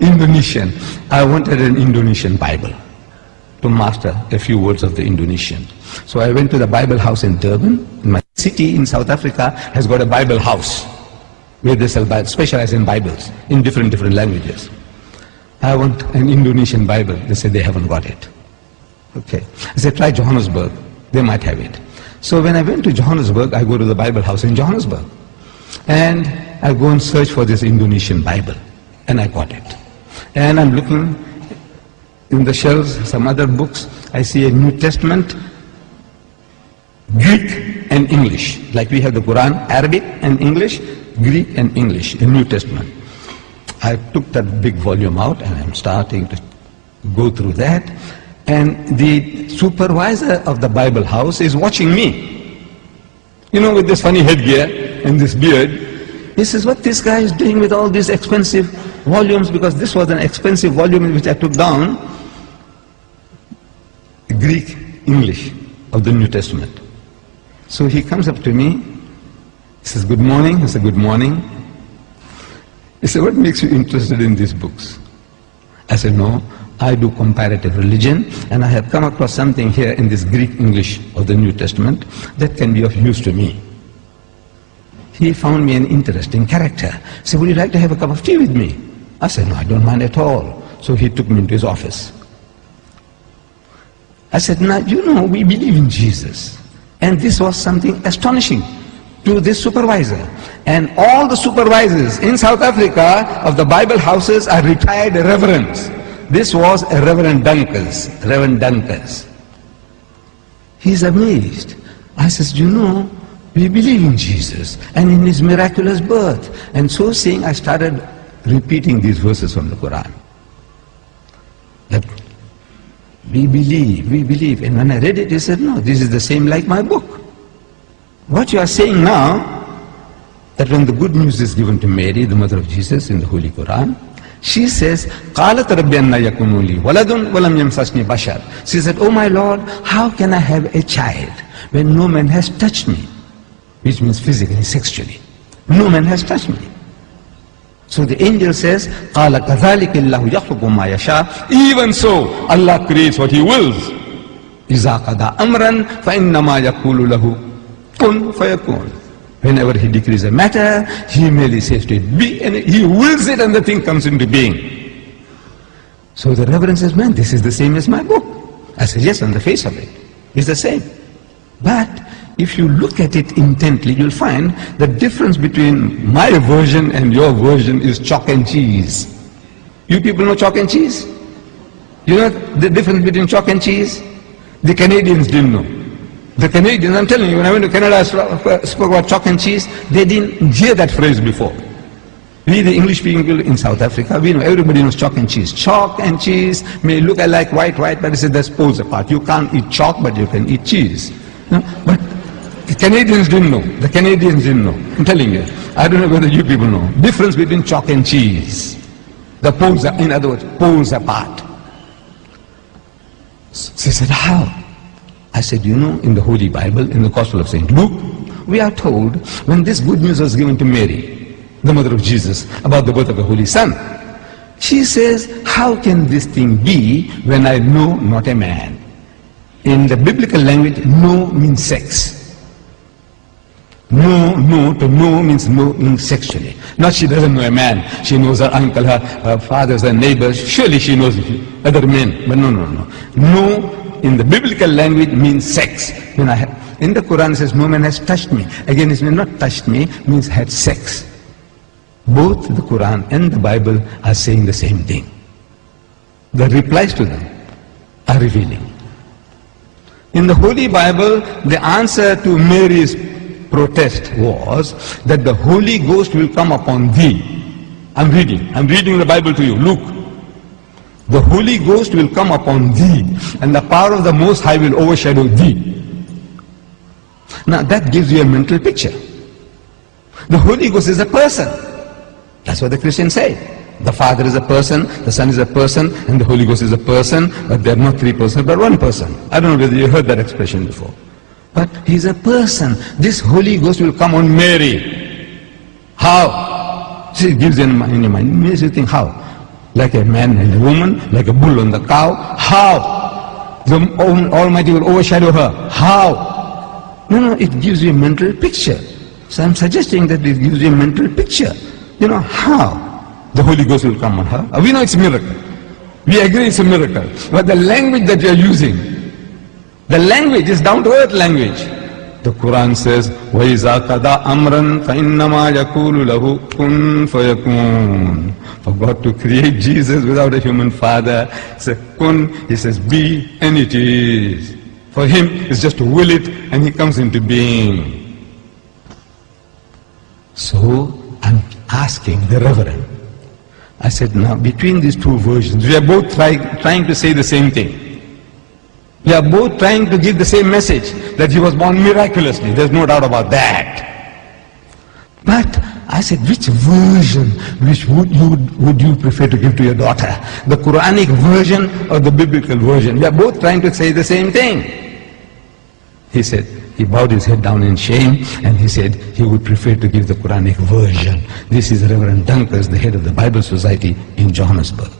Indonesian. I wanted an Indonesian Bible to master a few words of the Indonesian. So I went to the Bible house in Durban. My city in South Africa has got a Bible house where they sell Bibles, specialize in Bibles in different languages. I want an Indonesian Bible. They said they haven't got it. Okay. I said, try Johannesburg. They might have it. So when I went to Johannesburg, I go to the Bible house in Johannesburg. And I go and search for this Indonesian Bible. And I got it. And I'm looking in the shelves, some other books. I see a New Testament, Greek and English. Like we have the Quran, Arabic and English, Greek and English, a New Testament. I took that big volume out and I'm starting to go through that. And the supervisor of the Bible house is watching me. You know, with this funny headgear and this beard. He says, what this guy is doing with all these expensive volumes, because this was an expensive volume which I took down, Greek, English of the New Testament. So he comes up to me, he says, good morning. I said, good morning. He said, what makes you interested in these books? I said, no, I do comparative religion, and I have come across something here in this Greek English of the New Testament that can be of use to me. He found me an interesting character. He said, would you like to have a cup of tea with me? I said, no, I don't mind at all. So he took me into his office. I said, now, you know, we believe in Jesus. And this was something astonishing to this supervisor. And all the supervisors in South Africa of the Bible houses are retired reverends. This was a Reverend Dunkers. He's amazed. I says, you know, we believe in Jesus and in his miraculous birth. And so saying, I started repeating these verses from the Quran. That we believe. And when I read it, he said, no, this is the same like my book. What you are saying now, that when the good news is given to Mary, the mother of Jesus, in the Holy Quran, she says, قَالَتْ رَبِّ أَنَّ يَكُونُ لِي وَلَدٌ وَلَمْ يَمْسَسْنِي بَشَرٌ. She said, oh my Lord, how can I have a child when no man has touched me? Which means physically, sexually. No man has touched me. So the angel says, قَالَ كَذَلِكَ اللَّهُ يَخْلُقُ مَا يَشَاءُ. Even so, Allah creates what He wills. إِذَا قَضَى أَمْرًا فَإِنَّمَا يَقُولُ لَهُ كُن فَيَكُونُ. Whenever He decrees a matter, He merely says to it, be, and He wills it and the thing comes into being. So the Reverend says, man, this is the same as my book. I said, yes, on the face of it, it's the same. But if you look at it intently, you'll find the difference between my version and your version is chalk and cheese. You people know chalk and cheese? You know the difference between chalk and cheese? The Canadians didn't know. The Canadians, I'm telling you, when I went to Canada, I spoke about chalk and cheese, they didn't hear that phrase before. We, the English people in South Africa, we know, everybody knows chalk and cheese. Chalk and cheese may look like white, but it's that's poles apart. You can't eat chalk, but you can eat cheese. No? But the Canadians didn't know. The Canadians didn't know. I'm telling you. I don't know whether you people know. Difference between chalk and cheese. The poles are, in other words, poles apart. She said, how? I said, you know, in the Holy Bible, in the Gospel of St. Luke, we are told when this good news was given to Mary, the mother of Jesus, about the birth of the Holy Son, she says, how can this thing be when I know not a man? In the biblical language, no means sex. No to know means knowing sexually. Not she doesn't know a man. She knows her uncle, her fathers, her neighbors. Surely she knows other men. But no. No in the biblical language means sex. In the Quran it says, no man has touched me. Again, it means not touched me, means had sex. Both the Quran and the Bible are saying the same thing. The replies to them are revealing. In the Holy Bible, the answer to Mary's protest was that the Holy Ghost will come upon thee. I'm reading the Bible to you. Luke. The Holy Ghost will come upon thee, and the power of the Most High will overshadow thee. Now that gives you a mental picture. The Holy Ghost is a person. That's what the Christians say. The Father is a person, the Son is a person, and the Holy Ghost is a person, but they're not three persons, but one person. I don't know whether you heard that expression before. But He's a person. This Holy Ghost will come on Mary. How? She gives in your mind. You think how? like a man and a woman, like a bull and the cow. How? The Almighty will overshadow her. How? No, it gives you a mental picture. So I'm suggesting that it gives you a mental picture. How? The Holy Ghost will come on her. We know it's a miracle. We agree it's a miracle. But the language that you're using, the language is down to earth language. The Quran says, وَإِذَا قَضَى أَمْرًا فَإِنَّمَا يَقُولُ لَهُ كُن فَيَكُونُ. For God to create Jesus without a human father, says kun, he says be, and it is. For him, it's just to will it, and he comes into being. So, I'm asking the Reverend, I said, now between these two versions, we are both trying to say the same thing. We are both trying to give the same message, that he was born miraculously. There's no doubt about that. But I said, which version would you prefer to give to your daughter? The Quranic version or the biblical version? We are both trying to say the same thing. He said, he bowed his head down in shame, and he said he would prefer to give the Quranic version. This is Reverend Dunkers, the head of the Bible Society in Johannesburg.